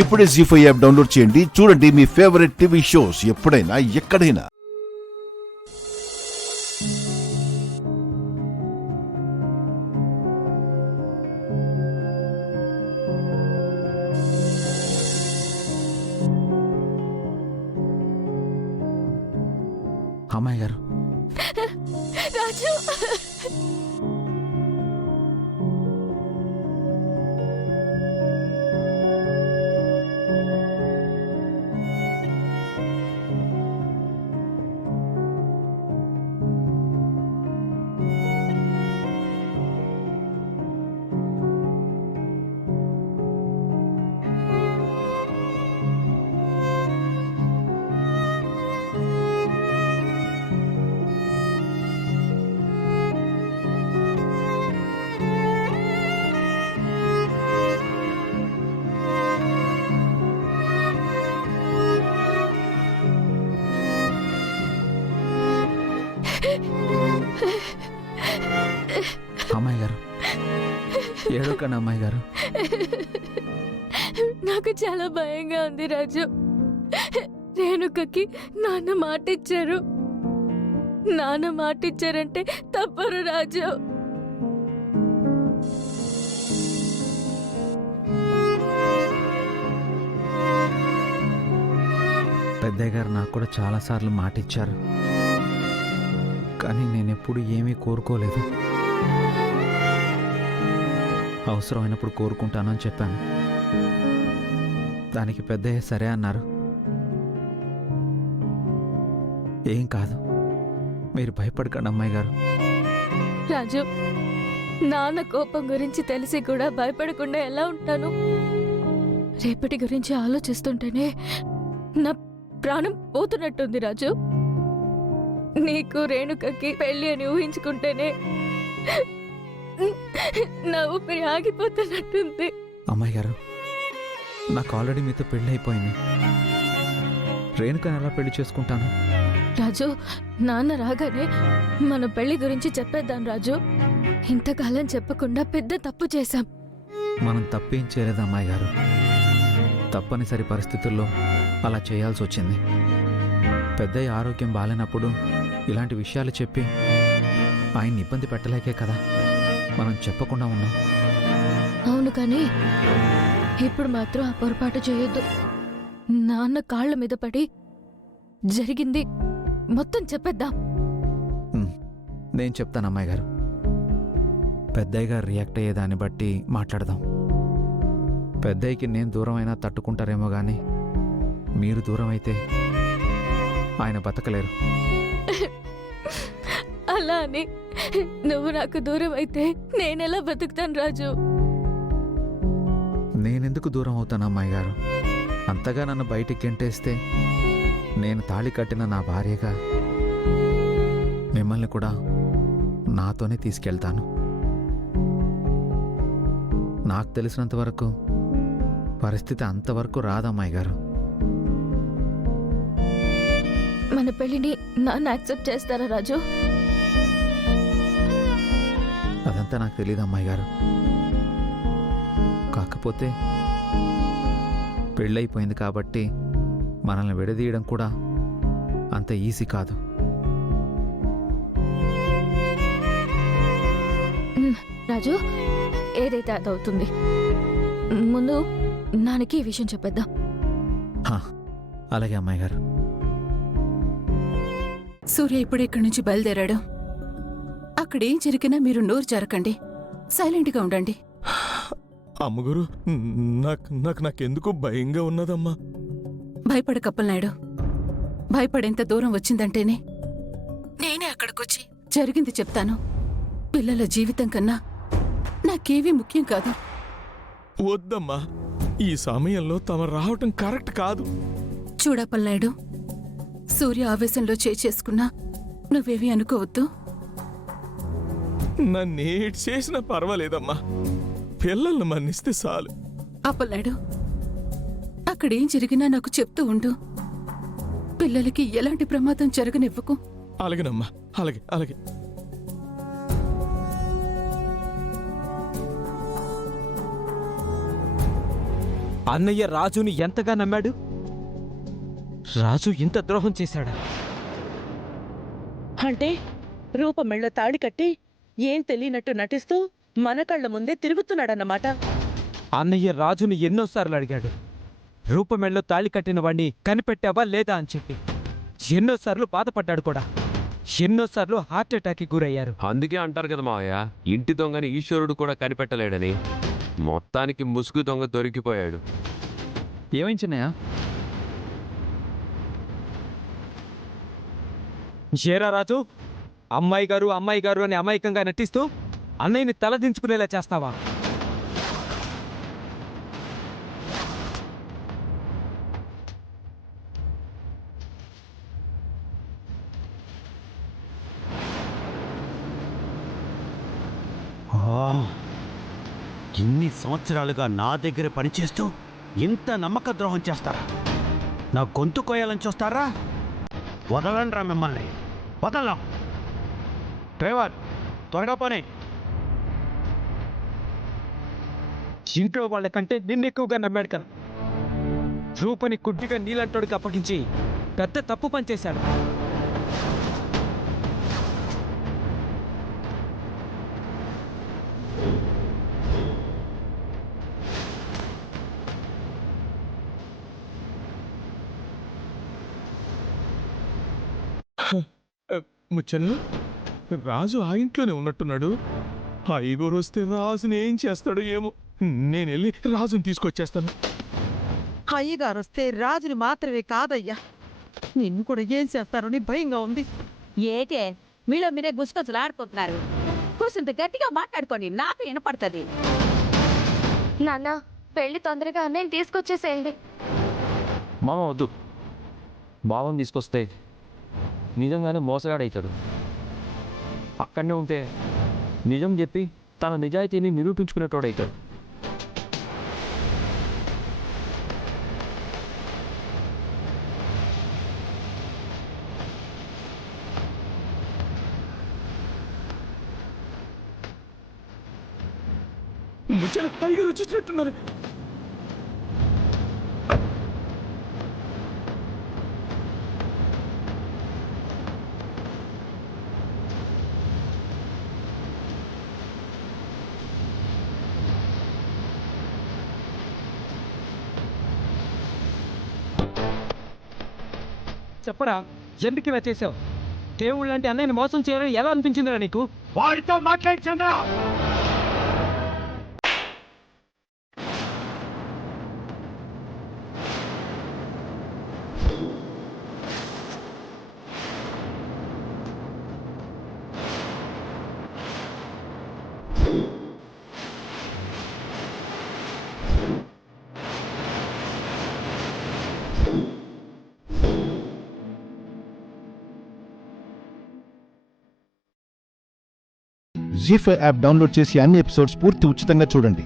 ఇప్పుడే జీ5 app download చేయండి. చూడండి మీ ఫేవరెట్ టీవీ షోస్ ఎప్పుడైనా ఎక్కడైనా. అమ్మాయి గారు, రాజు, అమ్మాయి గారు, ఏడవకండి అమ్మాయి గారు. నాకు చాలా భయంగా ఉంది రాజు. రేణుకకి నాన్న మాట ఇచ్చారు. నాన్న మాట ఇచ్చారంటే తప్పరు రాజు. పెద్దయ్య గారు నాకు కూడా చాలాసార్లు మాట ఇచ్చారు, కానీ నేనెప్పుడు ఏమీ కోరుకోలేదు. అవసరమైనప్పుడు కోరుకుంటానని చెప్పాను. దానికి పెద్దయ్య సరే అన్నారు. ఏం కాదు, మీరు భయపడకండి అమ్మాయి గారు. రాజు, నాన్న కోపం గురించి తెలిసి కూడా భయపడకుండా ఎలా ఉంటాను? రేపటి గురించి ఆలోచిస్తుంటేనే నా ప్రాణం పోతున్నట్టుంది రాజు. నీకు రేణుకకి పెళ్లి అని ఊహించుకుంటేనే నా ఊపిరి ఆగిపోతున్నట్టుంది. అమ్మాయి గారు, నాకు ఆల్రెడీ మీతో పెళ్ళి అయిపోయింది. రేణుకని ఎలా పెళ్లి చేసుకుంటాను? రాజు, నాన్న రాగానే మన పెళ్లి గురించి చెప్పేద్దాం రాజు. ఇంతకాలం చెప్పకుండా పెద్ద తప్పు చేశాం. మనం తప్పేం చేయలేదు అమ్మాయి గారు. తప్పనిసరి పరిస్థితుల్లో అలా చేయాల్సి వచ్చింది. పెద్దయ్య ఆరోగ్యం బాలేనప్పుడు ఇలాంటి విషయాలు చెప్పి ఆయన్ని ఇబ్బంది పెట్టలేకే కదా మనం చెప్పకుండా ఉన్నాం. అవును, కానీ ఇప్పుడు మాత్రం ఆ పొరపాటు చేయొద్దు. నాన్న కాళ్ళ మీద పడి జరిగింది మొత్తం చెప్పేద్దాం. నేను చెప్తాను అమ్మాయి గారు. పెద్దయ్య గారు రియాక్ట్ అయ్యేదాన్ని బట్టి మాట్లాడదాం. పెద్దయ్యకి నేను దూరమైనా తట్టుకుంటారేమో కానీ మీరు దూరం అయితే ఆయన బతకలేరు. అలా అని నువ్వు నాకు దూరం అయితే నేనెలా బతుకుతాను రాజు? నేనెందుకు దూరం అవుతాను అమ్మాయి గారు? అంతగా నన్ను బయటికి గెంటేస్తే నేను తాళి కట్టిన నా భార్యగా మిమ్మల్ని కూడా నాతోనే తీసుకెళ్తాను. నాకు తెలిసినంత వరకు పరిస్థితి అంతవరకు రాదమ్మాయి గారు. మన పెళ్లిని నాన్న యాక్సెప్ట్ చేస్తారా రాజు? అదంతా నాకు తెలియదు అమ్మాయి గారు. కాకపోతే పెళ్ళైపోయింది కాబట్టి మనల్ని విడదీయడం కూడా అంత ఈజీ కాదు. రాజు, ఏదైతే అదవుతుంది. ముందు నాన్నకి ఈ విషయం చెప్పేద్దాం. అలాగే అమ్మాయి గారు. సూర్య ఇప్పుడు ఇక్కడి నుంచి బయలుదేరాడు. అక్కడేం జరిగినా మీరు నోరు జరకండి, సైలెంట్గా ఉండండి. అమ్మగురు, నాకెందుకు భయంగా ఉన్నదమ్మా. భయపడకప్పలనాయుడు. భయపడేంత దూరం వచ్చిందంటేనే నేనే అక్కడికొచ్చి జరిగింది చెప్తాను. పిల్లల జీవితం కన్నా నాకేవీ ముఖ్యం కాదు. వద్దమ్మా, ఈ సమయంలో తమ రావటం కరెక్ట్ కాదు. చూడప్పలనాయుడు, సూర్య ఆవేశంలో చేసుకున్నా నువ్వేవి అనుకోవద్దు. నన్నేటి చేసినా పర్వాలేదమ్మా, పిల్లల్ని మన్నిస్తే చాలు. అప్పలనాయుడు, అక్కడేం జరిగినా నాకు చెప్తూ ఉండు. పిల్లలకి ఎలాంటి ప్రమాదం జరగనివ్వకు. అలాగేనమ్మా, అలాగే అలాగే. అన్నయ్య రాజుని ఎంతగా నమ్మాడు. రాజు ఇంత ద్రోహం చేశాడా? అంటే రూపమెళ్ళ తాళి కట్టి ఏం తెలియనట్టు నటిస్తూ మన కళ్ళ ముందే తిరుగుతున్నాడన్నమాట. అన్నయ్య రాజుని ఎన్నోసార్లు అడిగాడు, రూపమెళ్ళలో తాళి కట్టిన వాణ్ణి కనిపెట్టావా లేదా అని చెప్పి. ఎన్నోసార్లు బాధపడ్డాడు కూడా. ఎన్నోసార్లు హార్ట్అటాక్కి గురయ్యారు. అందుకే అంటారు కదా మావయ్య, ఇంటి దొంగని ఈశ్వరుడు కూడా కనిపెట్టలేడని. మొత్తానికి ముసుగు దొంగ దొరికిపోయాడు. ఏమైంది చిన్నయ్య? షేరా రాజు, అమ్మాయి గారు అని అమాయకంగా నటిస్తూ అన్నయ్యని తలదించుకునేలా చేస్తావా? ఇన్ని సంవత్సరాలుగా నా దగ్గర పనిచేస్తూ ఇంత నమ్మక ద్రోహం చేస్తారా? నా గొంతు కోయాలని చూస్తారా? వదలండ్రా మిమ్మల్ని, వదలం. డ్రైవర్, త్వరగా పని. ఇంట్లో వాళ్ళకంటే నిన్ను ఎక్కువగా నమ్మాడు కదా. రూపని కుడ్డిగా నీలంటోడికి అప్పగించి పెద్ద తప్పు పనిచేశాడు. ముచ్చన్లు, రాజు ఆ ఇంట్లోనే ఉన్నట్టున్నాడు. ఆ ఈగోరు వస్తే రాజుని ఏం చేస్తాడో ఏమో. నేను వెళ్ళి రాజుని తీసుకొచ్చేస్తాను. అయ్యగారు వస్తే రాజుని మాత్రమే కాదయ్యా, నిన్ను కూడా ఏం చేస్తారని భయంగా ఉంది. ఏటే మీలో మీరే గుసగుసలు ఆడుకుంటున్నారు. కూర్చుంటే గట్టిగా మాట్లాడుకోండి, నాకు వినపడుతుంది. నాన్న, పెళ్లి తొందరగా అన్నయ్య తీసుకొచ్చేసేయండి. మామ వద్దు, బావం తీసుకొస్తే నిజంగానే మోసగాడవుతాడు. అక్కడనే ఉంటే నిజం చెప్పి తన నిజాయితీని నిరూపించుకునేటోడవుతాడు. ముచ్చట టైగర్ వచ్చేసినట్టున్నారు. చెప్పరా, ఎందుకు ఇలా చేసావు? దేవుళ్ళు లాంటి అన్నయ్యని మోసం చేయాలని ఎలా అనిపించిందిరా నీకు? వాడితో మాట్లాడించండి. జీ5 యాప్ డౌన్లోడ్ చేసి అన్ని ఎపిసోడ్స్ పూర్తి ఉచితంగా చూడండి.